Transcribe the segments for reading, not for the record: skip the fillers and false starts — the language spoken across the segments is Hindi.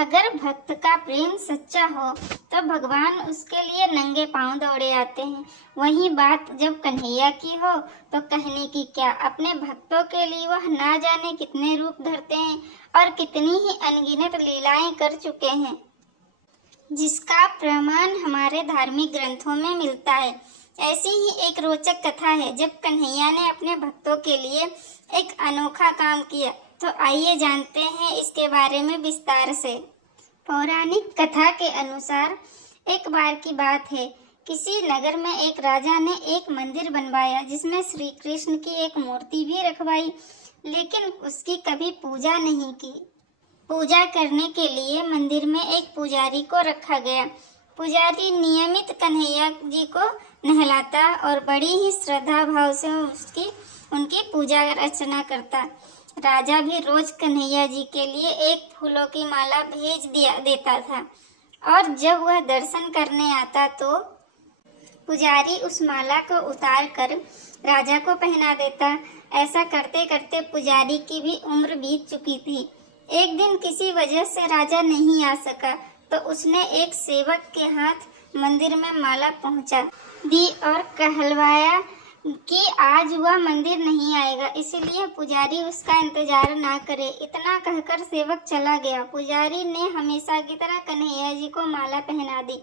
अगर भक्त का प्रेम सच्चा हो तो भगवान उसके लिए नंगे पांव दौड़े आते हैं। वही बात जब कन्हैया की हो तो कहने की क्या, अपने भक्तों के लिए वह ना जाने कितने रूप धरते हैं और कितनी ही अनगिनत लीलाएं कर चुके हैं, जिसका प्रमाण हमारे धार्मिक ग्रंथों में मिलता है। ऐसी ही एक रोचक कथा है जब कन्हैया ने अपने भक्तों के लिए एक अनोखा काम किया। तो आइए जानते हैं इसके बारे में विस्तार से। पौराणिक कथा के अनुसार एक बार की बात है, किसी नगर में एक राजा ने एक मंदिर बनवाया जिसमें श्री कृष्ण की एक मूर्ति भी रखवाई, लेकिन उसकी कभी पूजा नहीं की। पूजा करने के लिए मंदिर में एक पुजारी को रखा गया। पुजारी नियमित कन्हैया जी को नहलाता और बड़ी ही श्रद्धा भाव से उनकी पूजा अर्चना करता। राजा भी रोज कन्हैया जी के लिए एक फूलों की माला भेज देता था और जब वह दर्शन करने आता तो पुजारी उस माला को उतार कर राजा को पहना देता। ऐसा करते करते पुजारी की भी उम्र बीत चुकी थी। एक दिन किसी वजह से राजा नहीं आ सका तो उसने एक सेवक के हाथ मंदिर में माला पहुंचा दी और कहलवाया कि आज वह मंदिर नहीं आएगा, इसलिए पुजारी उसका इंतजार ना करे। इतना कहकर सेवक चला गया। पुजारी ने हमेशा की तरह कन्हैया जी को माला पहना दी,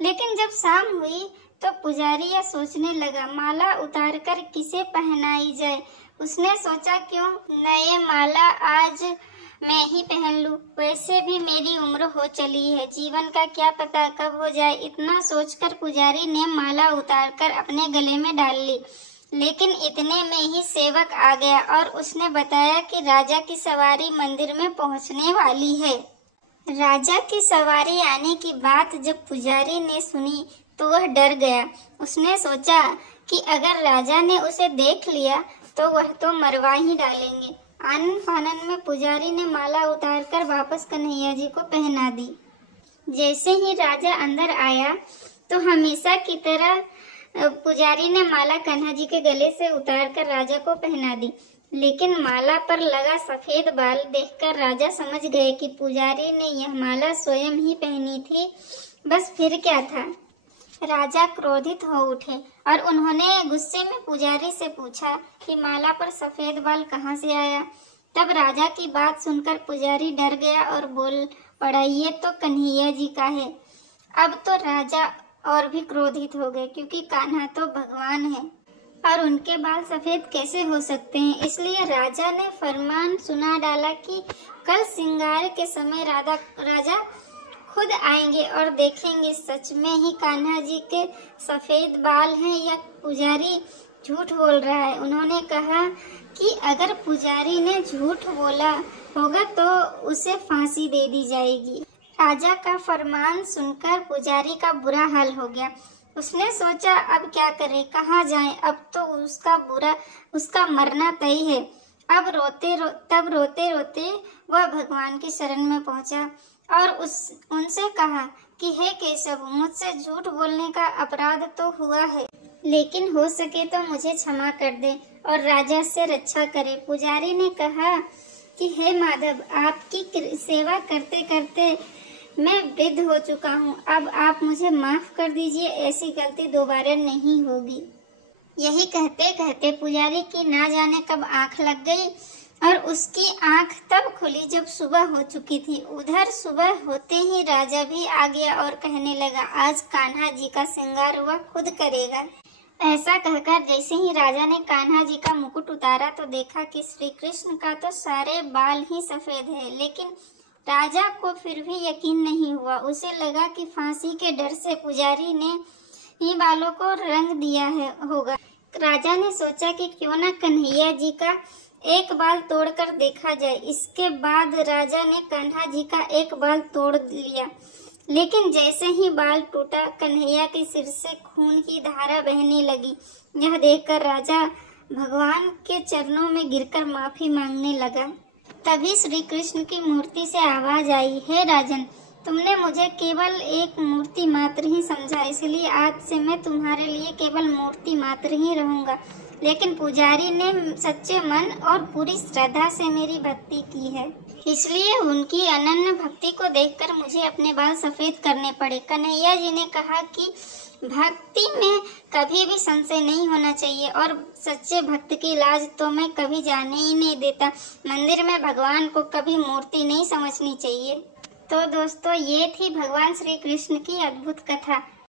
लेकिन जब शाम हुई तो पुजारी यह सोचने लगा, माला उतारकर किसे पहनाई जाए। उसने सोचा, क्यों नए माला आज मैं ही पहन लूं, वैसे भी मेरी उम्र हो चली है, जीवन का क्या पता कब हो जाए। इतना सोचकर पुजारी ने माला उतारकर अपने गले में डाल ली, लेकिन इतने में ही सेवक आ गया और उसने बताया कि राजा की सवारी मंदिर में पहुंचने वाली है। राजा की सवारी आने की बात जब पुजारी ने सुनी तो वह डर गया। उसने सोचा कि अगर राजा ने उसे देख लिया तो वह तो मरवा ही डालेंगे। आनन फानन में पुजारी ने माला उतारकर वापस कन्हैया जी को पहना दी। जैसे ही राजा अंदर आया तो हमेशा की तरह पुजारी ने माला कन्हा जी के गले से उतारकर राजा को पहना दी, लेकिन माला पर लगा सफेद बाल देखकर राजा समझ गए कि पुजारी ने यह माला स्वयं ही पहनी थी। बस फिर क्या था। राजा क्रोधित हो उठे और उन्होंने गुस्से में पुजारी से पूछा कि माला पर सफेद बाल कहाँ से आया। तब राजा की बात सुनकर पुजारी डर गया और बोल पड़ा, ये तो कन्हैया जी का है। अब तो राजा और भी क्रोधित हो गए, क्योंकि कान्हा तो भगवान है और उनके बाल सफेद कैसे हो सकते हैं। इसलिए राजा ने फरमान सुना डाला कि कल श्रृंगार के समय राजा खुद आएंगे और देखेंगे सच में ही कान्हा जी के सफेद बाल हैं या पुजारी झूठ बोल रहा है। उन्होंने कहा कि अगर पुजारी ने झूठ बोला होगा तो उसे फांसी दे दी जाएगी। राजा का फरमान सुनकर पुजारी का बुरा हाल हो गया। उसने सोचा, अब क्या करे, कहाँ जाए, अब तो उसका मरना तय है। अब रोते रोते वह भगवान की शरण में पहुंचा और उनसे कहा कि हे केशव, मुझसे झूठ बोलने का अपराध तो हुआ है, लेकिन हो सके तो मुझे क्षमा कर दे और राजा से रक्षा करे। पुजारी ने कहा कि हे माधव, आपकी सेवा करते करते मैं वृद्ध हो चुका हूँ, अब आप मुझे माफ कर दीजिए, ऐसी गलती दोबारा नहीं होगी। यही कहते कहते पुजारी की ना जाने कब आंख लग गई और उसकी आंख तब खुली जब सुबह हो चुकी थी। उधर सुबह होते ही राजा भी आ गया और कहने लगा, आज कान्हा जी का श्रृंगार वह खुद करेगा। ऐसा कहकर जैसे ही राजा ने कान्हा जी का मुकुट उतारा तो देखा कि श्री कृष्ण का तो सारे बाल ही सफेद है, लेकिन राजा को फिर भी यकीन नहीं हुआ। उसे लगा कि फांसी के डर से पुजारी ने ही बालों को रंग दिया होगा। राजा ने सोचा कि क्यों न कन्हैया जी का एक बाल तोड़कर देखा जाए। इसके बाद राजा ने कान्हा जी का एक बाल तोड़ लिया, लेकिन जैसे ही बाल टूटा कन्हैया के सिर से खून की धारा बहने लगी। यह देखकर राजा भगवान के चरणों में गिरकर माफी मांगने लगा। तभी श्री कृष्ण की मूर्ति से आवाज आई, हे राजन, तुमने मुझे केवल एक मूर्ति मात्र ही समझा, इसलिए आज से मैं तुम्हारे लिए केवल मूर्ति मात्र ही रहूंगा। लेकिन पुजारी ने सच्चे मन और पूरी श्रद्धा से मेरी भक्ति की है। इसलिए उनकी अनन्य भक्ति को देखकर मुझे अपने बाल सफेद करने पड़े। कन्हैया जी ने कहा कि भक्ति में कभी भी संशय नहीं होना चाहिए और सच्चे भक्त की लाज तो मैं कभी जाने ही नहीं देता। मंदिर में भगवान को कभी मूर्ति नहीं समझनी चाहिए। तो दोस्तों, ये थी भगवान श्री कृष्ण की अद्भुत कथा।